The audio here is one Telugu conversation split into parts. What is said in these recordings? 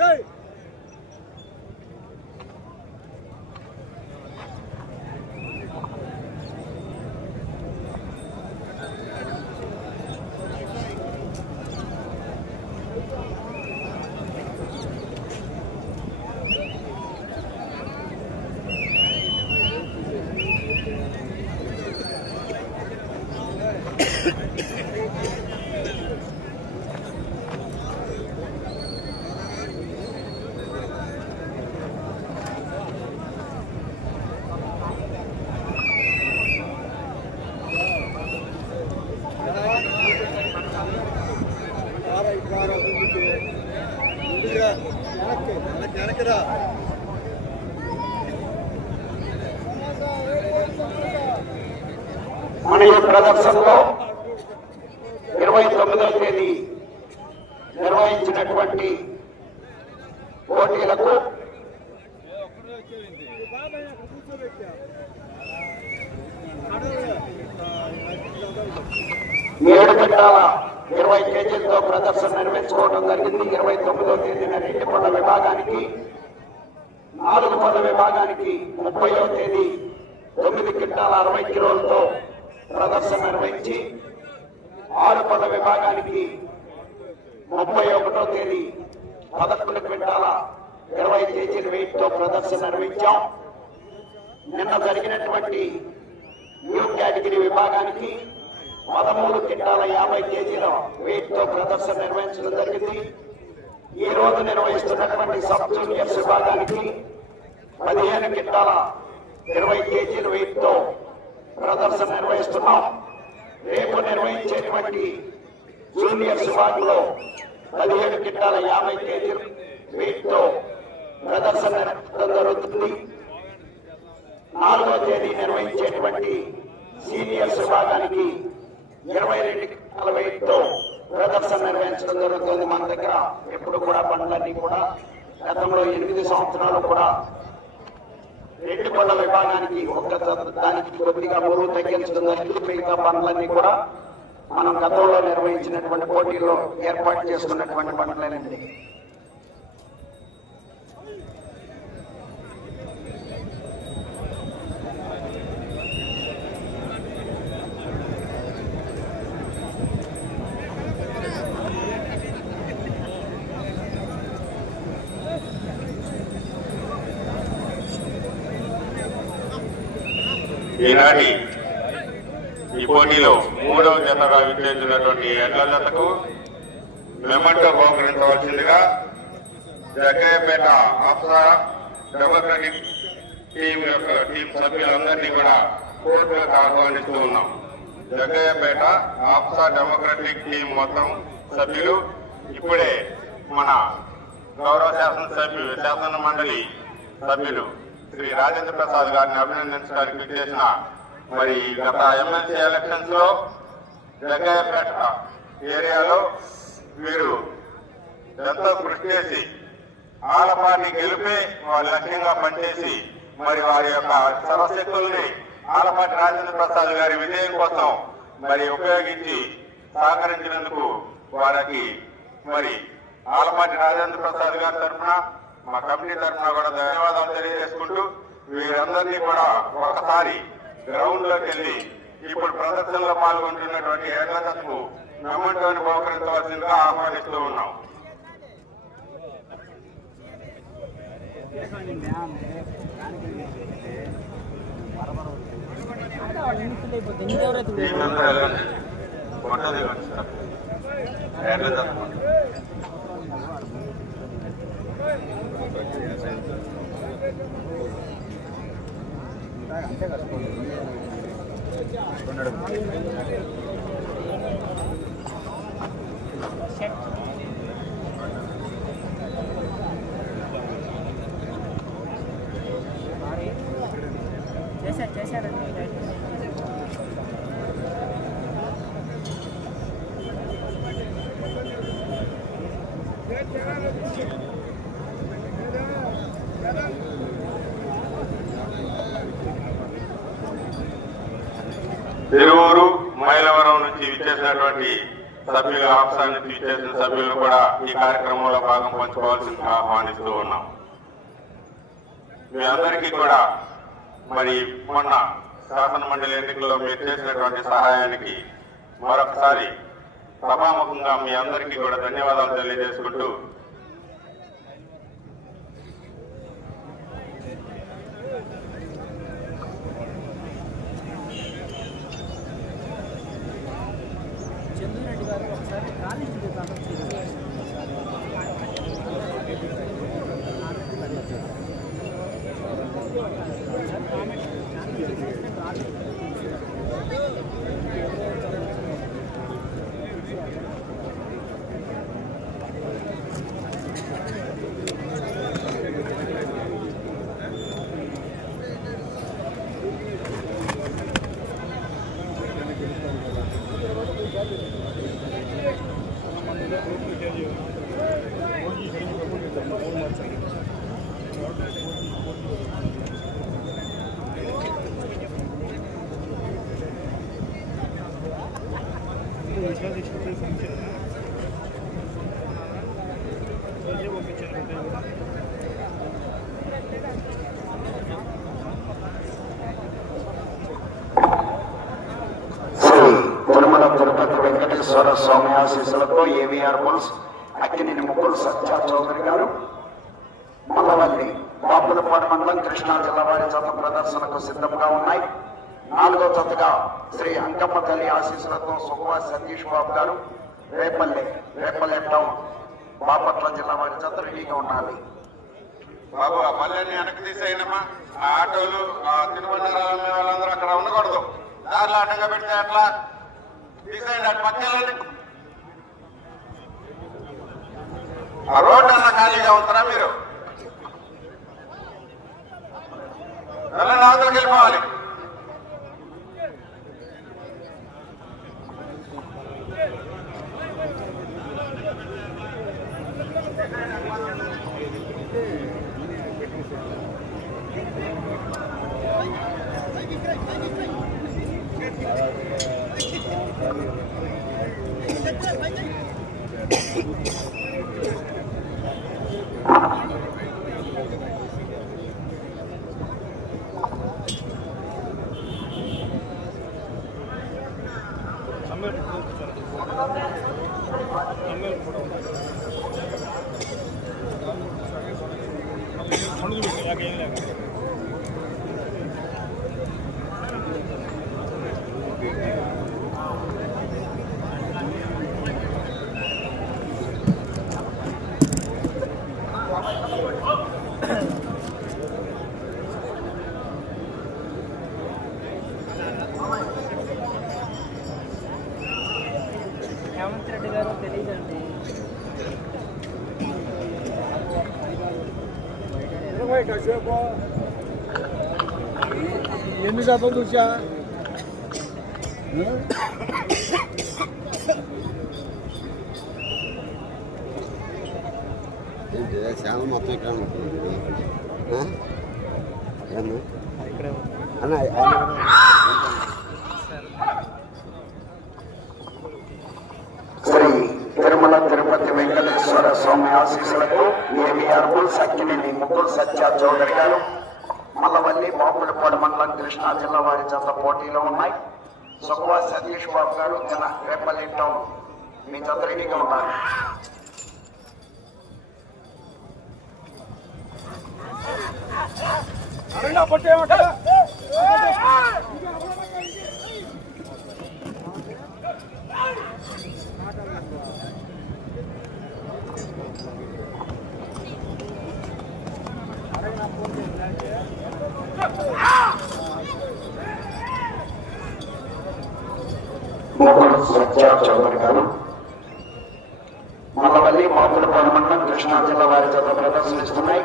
మన ప్రదర్శనలో ఇరవై తొమ్మిదవ తేదీ నిర్వహించినటువంటి పోటీలకు ఏడు గంటల ఇరవై కేజీలతో ప్రదర్శన నిర్వహించుకోవడం జరిగింది. ఇరవై తొమ్మిదవ తేదీన రెండు పళ్ళ విభాగానికి నాలుగు పళ్ళ విభాగానికి ముప్పైవ తేదీ తొమ్మిది క్వింటాల అరవై కిలోలతో ప్రదర్శన నిర్వహించి ఆరు పద విభాగానికి ముప్పై ఒకటో తేదీ పదకొండు క్వింటాల ఇరవై కేజీల వెయిట్తో ప్రదర్శన నిర్వహించాం. నిన్న జరిగినటువంటి న్యూ కేటగిరీ విభాగానికి పదమూడు క్వింటాల యాభై కేజీల వెయిట్తో ప్రదర్శన నిర్వహించడం జరిగింది. ఈ రోజు నిర్వహిస్తున్నటువంటి సబ్ జూనియర్స్ విభాగానికి పదిహేను క్వింటాల ఇరవై కేజీల వెయిట్తో ప్రదర్శన చేస్తున్నాం రేపు నిర్వహించేటువంటి జూనియర్స్ విభాగంలో పదిహేడు కిట్టాల యాభై కేజీలు వీటితో ప్రదర్శన జరుగుతుంది. నాలుగో తేదీ నిర్వహించేటువంటి సీనియర్స్ విభాగానికి ఇరవై రెండు నలభైతో వెయిట్ ప్రదర్శన నిర్వహించడం జరుగుతుంది. మన దగ్గర ఎప్పుడు కూడా పనులన్నీ కూడా గతంలో ఎనిమిది సంవత్సరాలు కూడా రెండు పళ్ళ విభాగానికి ఒక దానికి కొద్దిగా బరువు తగ్గించడం జరిగింది మిగతా పనులన్నీ కూడా మనం గతంలో నిర్వహించినటువంటి పోటీల్లో ఏర్పాటు చేసుకున్నటువంటి పనులేనండి. ఈనాటి ఈ పోటీలో మూడవ జతగా విచ్చేసినటువంటి ఎడ్ల జతకు మెమంటో బహుకరించవలసిందిగా జగ్గయ్యపేట అప్సరా డెమోక్రటిక్ టీం యొక్క టీం సభ్యులందరినీ కూడా కోర్టులకు ఆహ్వానిస్తూ ఉన్నాం. జగ్గయ్యపేట ఆప్సా డెమోక్రటిక్ టీం మొత్తం సభ్యులు. ఇప్పుడే మన గౌరవ శాసన సభ్యులు శాసన మండలి సభ్యులు శ్రీ రాజేంద్ర ప్రసాద్ గారిని అభినందించడానికి చేసిన మరి గత ఎమ్మెల్సీ ఎలక్షన్స్లో జగ్గయ్యపేట ఏరియాలో వీరు ఎంతో కృషి చేసి ఆలపాన్ని గెలిపి వారి లక్ష్యంగా పనిచేసి మరి వారి యొక్క సర్వశక్తుల్ని ఆలపాటి రాజేంద్ర ప్రసాద్ గారి విజయం కోసం మరి ఉపయోగించి సహకరించినందుకు వారికి మరి ఆలపాటి రాజేంద్ర ప్రసాద్ గారి తరఫున మా కమిటీ తరఫున కూడా ధన్యవాదాలు తెలియజేసుకుంటూ వీరందరినీ కూడా ఒకసారి గ్రౌండ్లోకి వెళ్ళి ఇప్పుడు ప్రదర్శనలో పాల్గొంటున్నటువంటి ఏకతకు మెమంటోని బహుకరించవలసిందిగా ఆహ్వానిస్తూ ఉన్నాం. వీళ్ళందరూ చేశారు చేశారండి తిరువూరు మైలవరం చేసినటువంటి సభ్యులు ఆఫ్సాన్ని తీర్చేసిన సభ్యులు కూడా ఈ కార్యక్రమంలో భాగం పంచుకోవాల్సిందిగా ఆహ్వానిస్తూ ఉన్నాం. మీ అందరికీ కూడా మరి మొన్న శాసన మండలి ఎన్నికల్లో మీరు చేసినటువంటి సహాయానికి మరొకసారి సభాముఖంగా మీ అందరికీ కూడా ధన్యవాదాలు తెలియజేసుకుంటూ వెంకటేశ్వర స్వామి ఆశీస్సులతో ఏవిఆర్ బుల్స్ అక్కినేని ముక్కులు సత్య చౌదరి గారు మల్లవల్లి బాపులపాడు మండలం కృష్ణా జిల్లా వారి జత ప్రదర్శనకు సిద్ధంగా ఉన్నాయి. నాలుగో జతగా శ్రీ అంకమ్మ తల్లి ఆశీస్సులతో సుఖవాసి సతీష్ బాబు గారు రేపల్లె రేపల్లె టౌన్ బాపట్ల జిల్లా వారి జత రెడీగా ఉండాలి. బాబు ఆ పల్లెని వెనక్కి తీసేయనమ్మా ఆ ఆటోలు ఆ వాళ్ళందరూ అక్కడ ఉండకూడదు. దారిలో అడ్డంగా పెడితే అట్లా తీసేయండి అటు పక్క ఆ రోడ్డు అన్న ఖాళీగా ఉంటారా మీరు? వెళ్ళండి అవతలకి వెళ్ళిపోవాలి హేమంత్ రెడ్డి గారు తెలియదండి ఎన్ని శాతం చూసా ఏంటి ఛానల్ మొత్తం ఇక్కడ ఉంటుంది అన్న శ్రీ తిరుమల తిరుపతి వెంకటేశ్వర స్వామి ఆశీస్సులకు ఏవిఆర్ బుల్స్ అక్కినేని ముగ్గురు సత్య చౌదరి గారు కృష్ణా జిల్లా వారి జత పోటీలో ఉన్నాయి. సుఖవా సతీష్ బాబు గారు తిన రేపల్లి టౌన్. మీ జత రెడీగా ఉన్నారు ముగ్గురు సత్య చౌదరి గారు మల్లవల్లి బాపులపాడు మండలం కృష్ణా జిల్లా వారి చేత ప్రదర్శిస్తున్నాయి.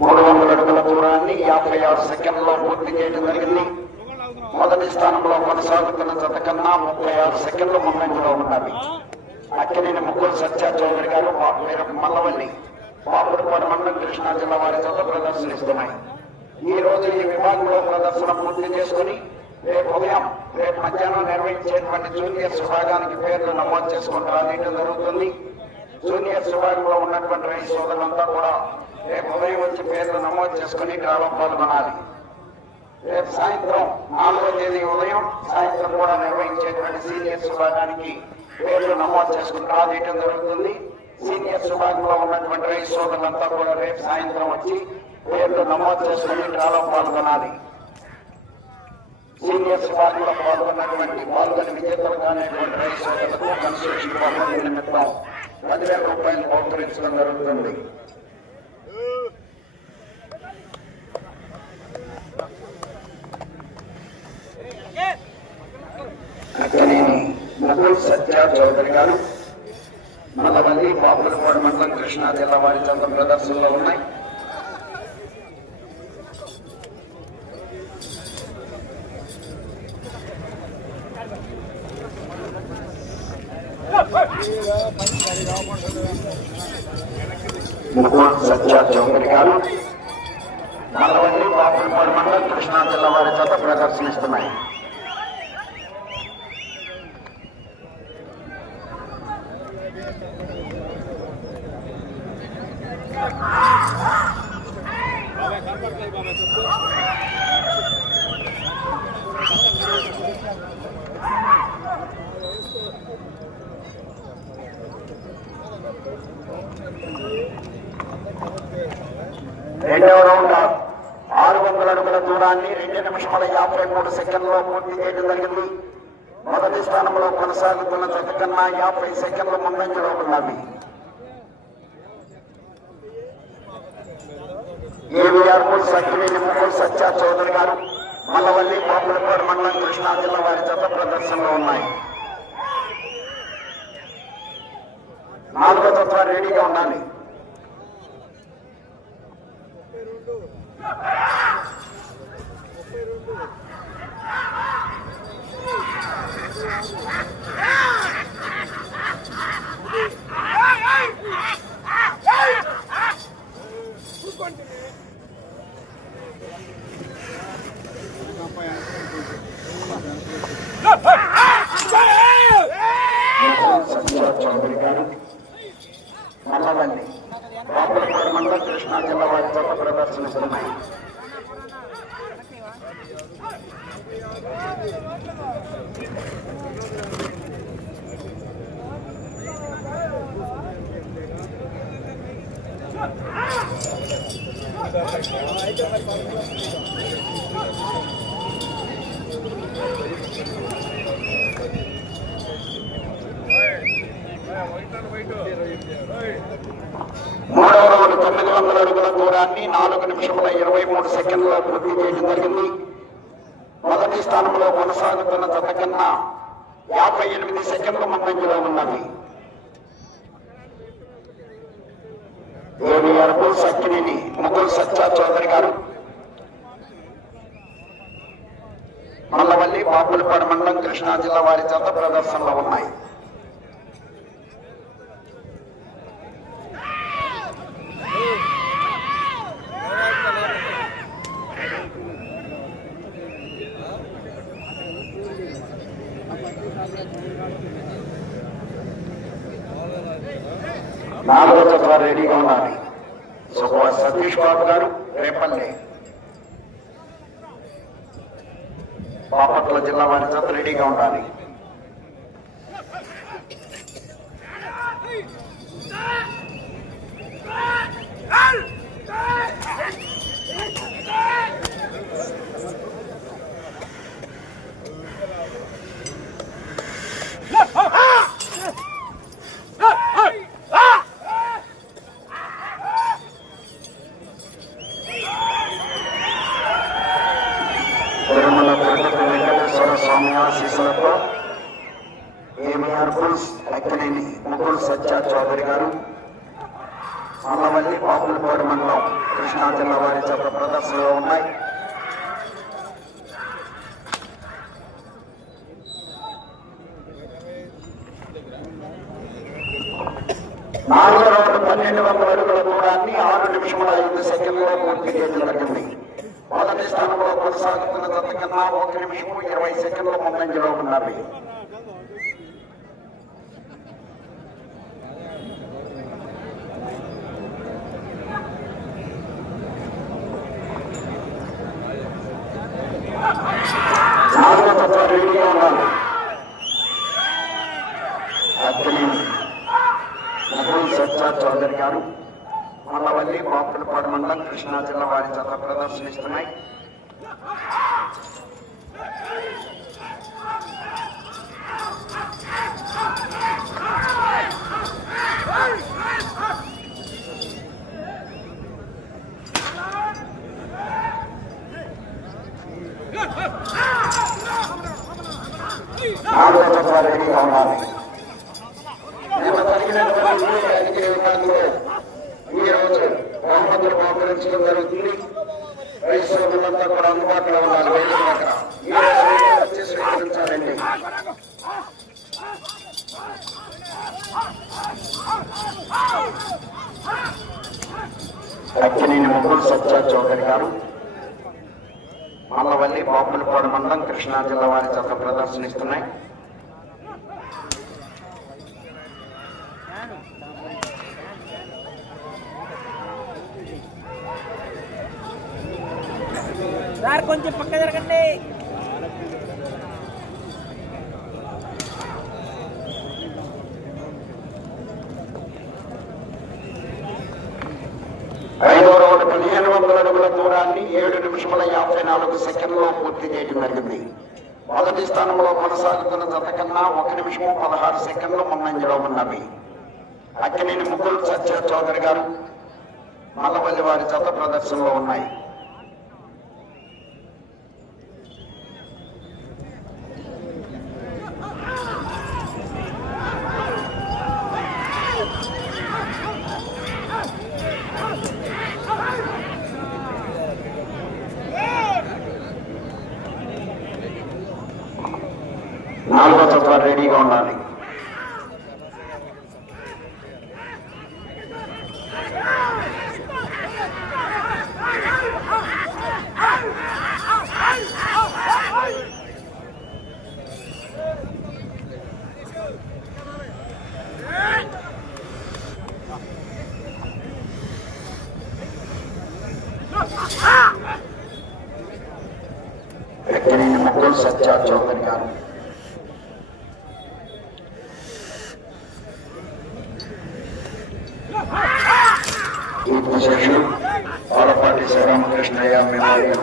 మూడు వందల అడుగుల దూరాన్ని యాభై ఆరు సెకండ్లో పూర్తి చేయడం జరిగింది. మొదటి స్థానంలో కొనసాగుతున్న జత కన్నా ముప్పై ఆరు సెకండ్లు ముందంజలో ఉన్నది అక్కినేని ముగ్గురు సత్యా చౌదరి గారు మల్లవల్లి. బాపులపాడు మండలం కృష్ణా జిల్లా వారి చేత ప్రదర్శిస్తున్నాయి. ప్రదర్శన పూర్తి చేసుకుని రేపు ఉదయం రేపు మధ్యాహ్నం నిర్వహించేటువంటి జూనియర్స్ విభాగానికి పేర్లు నమోదు చేసుకుంటూ రానియడం జరుగుతుంది. జూనియర్స్ విభాగంలో ఉన్నటువంటి రైతు సోదరులంతా కూడా రేపు ఉదయం వచ్చి పేర్లు నమోదు చేసుకుని డ్రాలో పాల్గొనాలి. రేపు సాయంత్రం నాలుగో తేదీ ఉదయం సాయంత్రం కూడా నిర్వహించేటువంటి సీనియర్స్ విభాగానికి పేర్లు నమోదు చేసుకుని రానియడం జరుగుతుంది. సీనియర్స్ విభాగంలో ఉన్నటువంటి రైతు సోదరులంతా కూడా రేపు సాయంత్రం వచ్చి పేర్లు నమోదు చేసుకుని డ్రాలో పాల్గొనాలి. సీనియర్స్ విభాగంలో పాల్గొన్నటువంటి పాల్గొని విజేతలు కానిటువంటి రైతు సోదరులకు కన్స్ట్రక్షన్ పద్ధతి నిమిత్తం పదివేల రూపాయలు బహుకరించడం జరుగుతుంది. అక్కనేని నకుల్ సత్య చౌదరి గారు మల్లవల్లి బాపులపాడు మండలం కృష్ణా జిల్లా వారి చంద్ర ప్రదర్శనలో ఉన్నాయి. సత్య చౌదరి గారు మల్లవల్లి బాపులపాడు మండలం కృష్ణా జిల్లా వారి చెంత ప్రదర్శనిస్తున్నాయి రెండవ రౌండ్ ఆరు వందల అడుగుల దూరాన్ని రెండు నిమిషముల యాభై మూడు సెకండ్లో పూర్తి చేయడం జరిగింది మొదటి స్థానంలో కొనసాగుతున్న జత కన్నా యాభై సెకండ్ల ముందంజలో ఉన్నవి ఏవిఆర్ సత్యవేలి ముగ్గురు సత్య చౌదరి గారు మల్లవల్లి పాపులపాడు మండలం కృష్ణా జిల్లా వారి జత ప్రదర్శనలో ఉన్నాయి నాలుగో తత్వ రెడీగా ఉండాలి సత్య చౌదరి గారు మల్లవల్లి పాపులపాడు మండలం కృష్ణా జిల్లా వారి జత ప్రదర్శనిస్తున్నాయి మూడవ రౌండ్ తొమ్మిది వందల అడుగుల దూరాన్ని నాలుగు నిమిషముల ఇరవై మూడు సెకండ్లో పూర్తి చేయడం జరిగింది. మొదటి స్థానంలో కొనసాగుతున్న జత కన్నా యాభై ఎనిమిది సెకండ్ల ముందంజలో ఉన్నవి ఏవిఆర్ సక్కినేని ముగ్గురు సత్యా చౌదరి గారు. మల్లవల్లి బాపులపాడు మండలం కృష్ణా జిల్లా వారి జత ప్రదర్శనలో ఉన్నాయి. నాలుగో జత రెడీగా ఉండాలి. సుబ్బ సతీష్ బాబు గారు రేపల్లె. బాపట్ల జిల్లా వారి జత రెడీగా ఉండాలి. అక్కినేని ముగ్గురు సత్య చౌదరి గారు. మల్లవల్లి బాపులపాడు మండలం కృష్ణా జిల్లా వారి చేత ప్రదర్శనిస్తున్నాయి. సార్ కొంచెం పక్క జరగండి ఐదో రౌండ్ పదిహేను వందల అడుగుల దూరాన్ని ఏడు నిమిషముల యాభై నాలుగు సెకండ్లో పూర్తి చేయడం జరిగింది. మొదటి స్థానంలో కొనసాగుతున్న జత కన్నా ఒక నిమిషము పదహారు సెకండ్లు ముందంజలో ఉన్నవి. అక్కినేని ముగ్గురు సత్య చౌదరి గారు మల్లవల్లి వారి జత ప్రదర్శనలో ఉన్నాయి నాలుగో జత రెడీగా ఉండాలి ఎక్కడిని ముగ్గురు సత్య చౌదరి గారు ఈ పాలపాటి శ్రీరామకృష్ణయ్య మెమోరియల్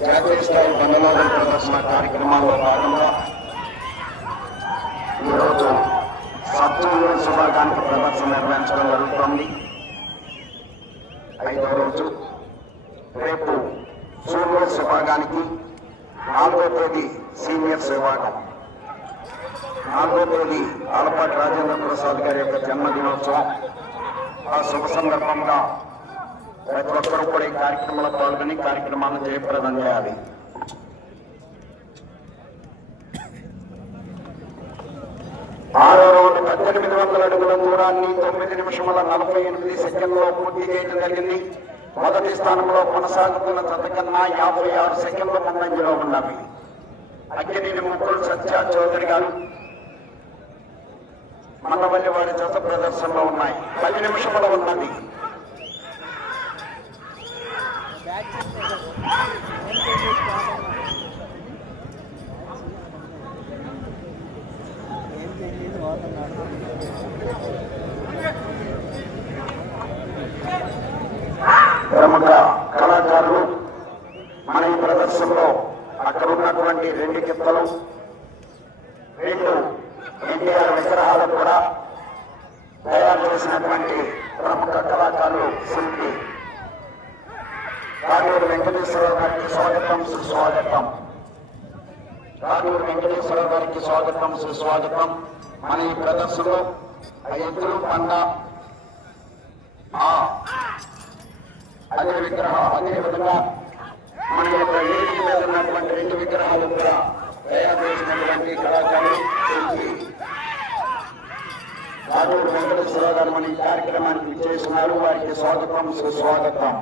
జాతీయ స్థాయి బంధులోకం ప్రదర్శన కార్యక్రమాల్లో భాగంగా ఈరోజు సత్యంలో శుభాకాంక్ష ప్రదర్శన నిర్వహించడం జరుగుతోంది. ఐదో రోజు రేపు సూర్య విభాగానికి నాలుగో తేదీ సీనియర్స్ విభాగం నాలుగో తేదీ ఆలపాటి రాజేంద్ర ప్రసాద్ గారి యొక్క జన్మదినోత్సవం. ఆ శుభ సందర్భంగా ప్రతి ఒక్కరూ కూడా ఈ కార్యక్రమంలో పాల్గొని కార్యక్రమాలను జయప్రదం చేయాలి. ఆరో రోజు పద్దెనిమిది వందల అడుగుల దూరాన్ని తొమ్మిది నిమిషముల నలభై ఎనిమిది సెకండ్లో పూర్తి చేయడం జరిగింది. మొదటి స్థానంలో కొనసాగుతున్న జత కన్నా యాభై ఆరు సెకండ్ల ముందంజలో ఉన్నవి. అక్కినేని ముగ్గురు సత్య చౌదరి గారు మల్లవల్లి వారి చేత ప్రదర్శనలో ఉన్నాయి. పది నిమిషముల ఉన్నది. ప్రముఖ కళాకారులు మన ఈ ప్రదర్శనలో అక్కడ ఉన్నటువంటి రెండు కిత్తలు రెండు ఎన్టీఆర్ విగ్రహాలకు కూడా తయారు చేసినటువంటి ప్రముఖ కళాకారులు శిల్పి రాజూరు వెంకటేశ్వరరావు గారికి స్వాగతం సుస్వాగతం. రాజూరు వెంకటేశ్వరరావు గారికి స్వాగతం సుస్వాగతం. మన ఈ ప్రదర్శనలో ఎద్దులు పండ అదే విగ్రహం అదే విధంగా మన యొక్క వేదిక మీద ఉన్నటువంటి రెండు విగ్రహాలు కూడా తయారు చేసినటువంటి కళాకారులు రాఘూరు రాజూరు వెంకటేశ్వరరావు గారు మన ఈ కార్యక్రమానికి చేస్తున్నారు వారికి స్వాగతం సుస్వాగతం.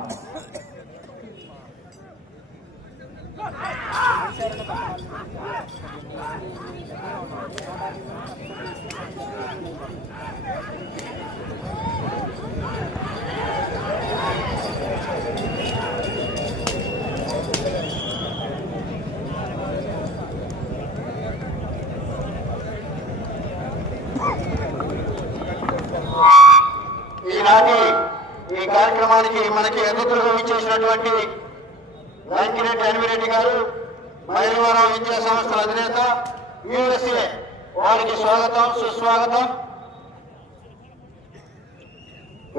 ఈనాటి ఈ కార్యక్రమానికి మనకి అతిథులుగా ఇచ్చేసినటువంటి వెంకిరెడ్డి అనిమిరెడ్డి గారు మైలవరం విద్యా సంస్థల అధినేత యూఎస్ఏ వారికి స్వాగతం సుస్వాగతం.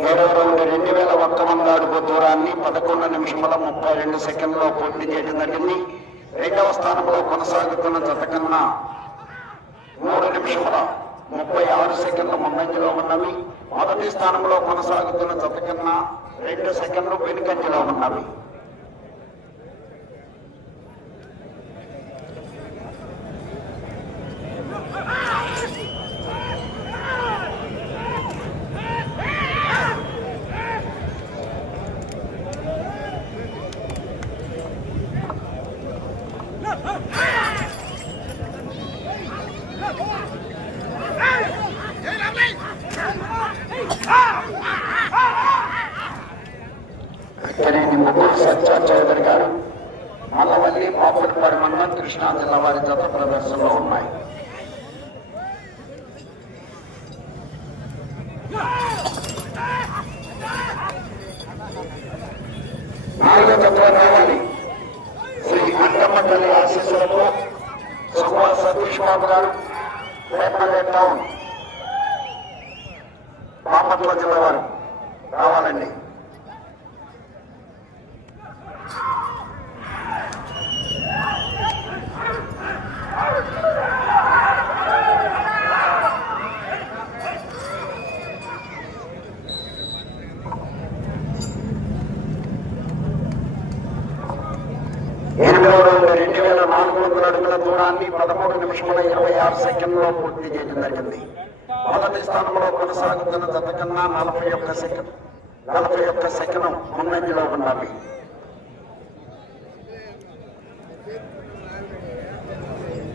ఏడవ రౌండ్ రెండు వేల ఒక్క వంద అడుగు దూరాన్ని పదకొండు నిమిషముల ముప్పై రెండు సెకండ్లో పూర్తి చేయడం జరిగింది. రెండవ స్థానంలో కొనసాగుతున్న జత కన్నా మూడు నిమిషముల ముప్పై ఆరు సెకండ్ల ముందంజలో ఉన్నవి. మొదటి స్థానంలో కొనసాగుతున్న జత కన్నా రెండు సెకండ్లు వెనుకంజలో ఉన్నవి తెలియని ముగ్గురు సత్యా చౌదరి గారు మల్లవల్లి పాపులపాడు మండలం కృష్ణా జిల్లా వారి జత ప్రదర్శనలో ఉన్నాయి నాలుగో జత శ్రీ అంకమ్మ తల్లి ఆశీస్సులతో సుకుమార్ సతీష్ బాబు గారు రేపల్లె టౌన్ బాపట్ల జిల్లా వారు రావాలండి ఎనిమిదవ రౌండ్ రెండు వేల నాలుగు వందల అడుగుల దూరాన్ని పదమూడు నిమిషముల ఇరవై ఆరు సెకండ్లో పూర్తి చేయడం జరిగింది మొదటి స్థానంలో కొనసాగుతున్న జత కన్నా నలభై ఒక్క సెకండ్ నలభై ఒక్క సెకండ్ ముందంజలో ఉండాలి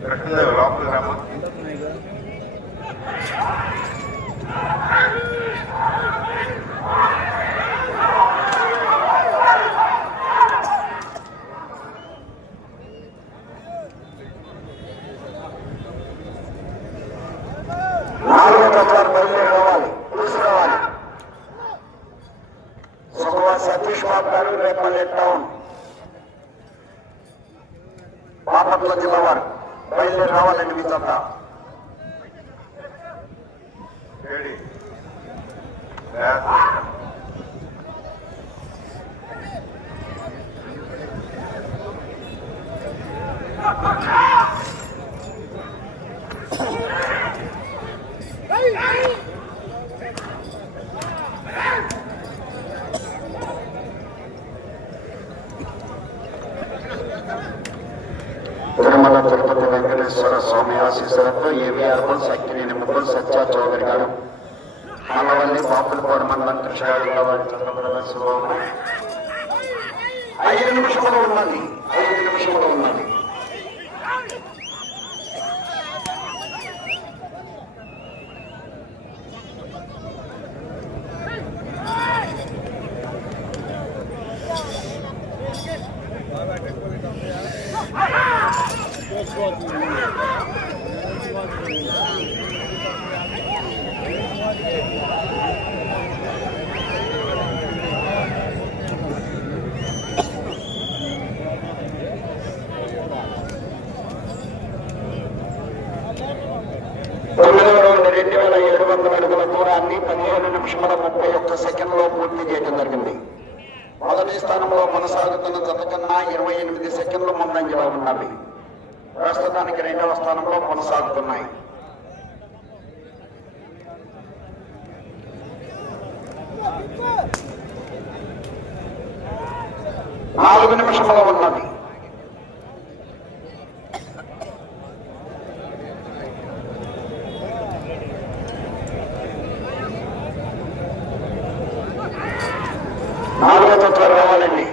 కృష్ణదేవ్ లోపలికి రామా నాలుగో జతవారు బయలుదేరి రావాలి తీసుకురావాలి సుఖవా సతీష్ బాబు గారు రేపల్లె టౌన్ బాపట్ల జిల్లా వారు బయలుదేరి రావాలండి మీ జత రెడీ Last. తిరుమల తిరుపతి వెంకటేశ్వర స్వామి ఆశీస్సులతో ఏవిఆర్ బుల్స్ అక్కినేని ముగ్గురు సత్యా చౌదరి గారు. మల్లవల్లి బాపులపాడు మండలం కృష్ణా జిల్లా వారి ఐదు ఉన్నది ఐదు నిమిషములు ఉన్నది తొమ్మిదవ రౌండ్ రెండు వేల ఏడు వందల అడుగుల దూరాన్ని పదిహేను నిమిషముల ముప్పై ఒక్క సెకండ్లో పూర్తి చేయడం జరిగింది మొదటి స్థానంలో కొనసాగుతున్న కన్నా ఇరవై ఎనిమిది సెకండ్లు ముందంజలో ఉన్నవి. ప్రస్తుతానికి రెండవ స్థానంలో కొనసాగుతున్నాయి. నాలుగు నిమిషంలో ఉన్నది నాలుగో తత్వ రావాలండి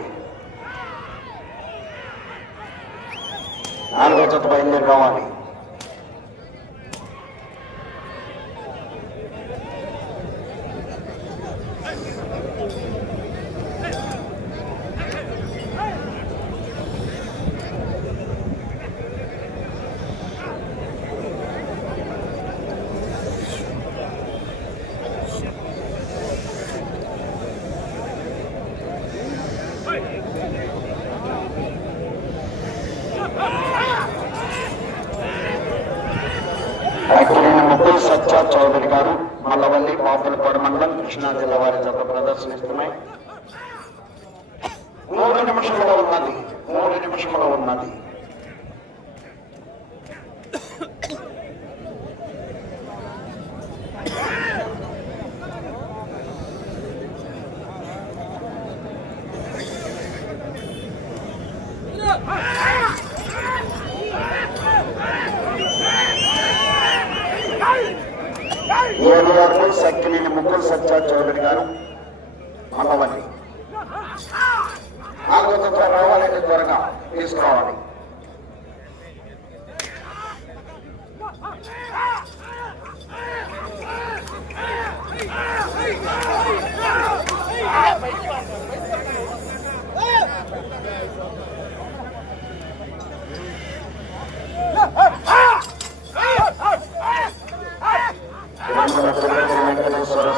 ముగ్గురు సత్య చౌదరి గారు మల్లవల్లి బాపులపాడు మండలం కృష్ణా జిల్లా వారి జత ప్రదర్శనిస్తున్నాయి. మూడు నిమిషంలో ఉన్నది మూడు నిమిషంలో ఉన్నది ఏడు వరకు సక్కినేని ముగ్గురు సత్య చౌదరి గారు మల్లవల్లి నాలుగో తత్వ రావాలంటే త్వరగా తీసుకురావాలి తిరుమల తిరుపతి వెంకటేశ్వర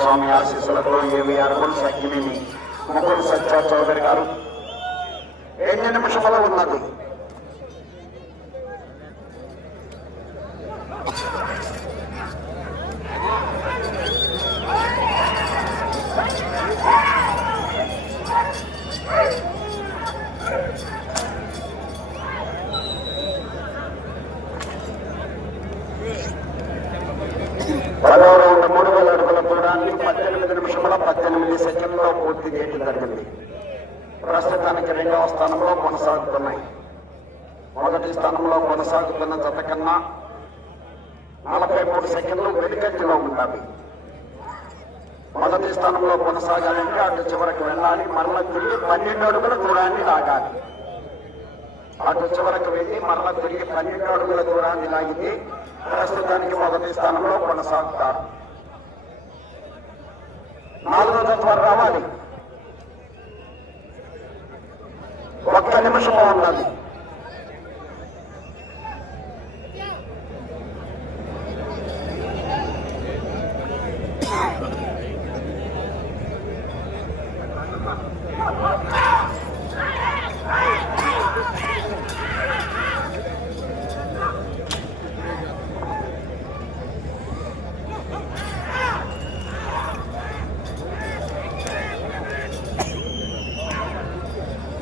స్వామి ఆశీస్సులతో ఏవిఆర్ సఖినేని ముగ్గురు సత్య చౌదరి గారు ఎన్ని నిమిషములు ఉన్నది పదో రౌండ్ మూడు వేల అడుగుల దూరాన్ని పద్దెనిమిది నిమిషముల పద్దెనిమిది సెకండ్లో పూర్తి చేయడం జరిగింది ప్రస్తుతానికి రెండవ స్థానంలో కొనసాగుతున్నాయి మొదటి స్థానంలో కొనసాగుతున్న కన్నా నలభై మూడు సెకండ్లు వెనుకంజలో ఉండాలి. మొదటి స్థానంలో కొనసాగాలంటే అటు చివరకు వెళ్ళాలి. మరల తిరిగి పన్నెండు అడుగుల దూరాన్ని లాగాలి. అటు చివరకు వెళ్ళి మరల తిరిగి పన్నెండు అడుగుల దూరాన్ని లాగితే ప్రస్తుతానికి మొదటి స్థానంలో కొనసాగుతారు. నాలుగో తత్వం రావాలి. ఒక్క నిమిషం ఉన్నది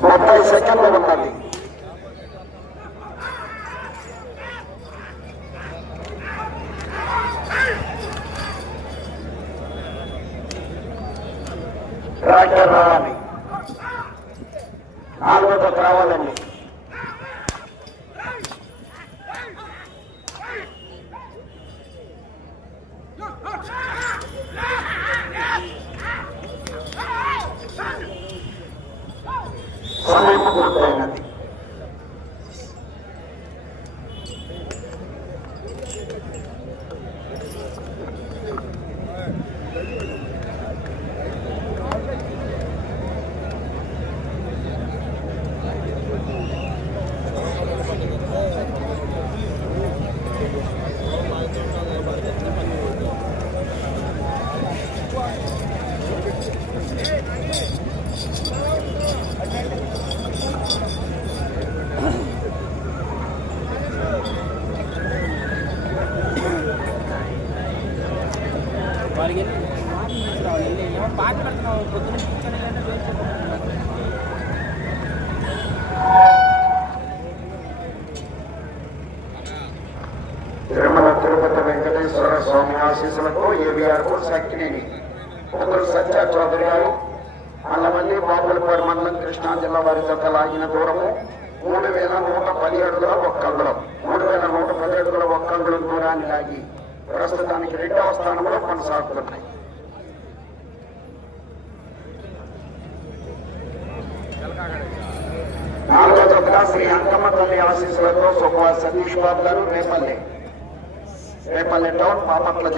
ముప్పై సెకండ్లు ఉన్నది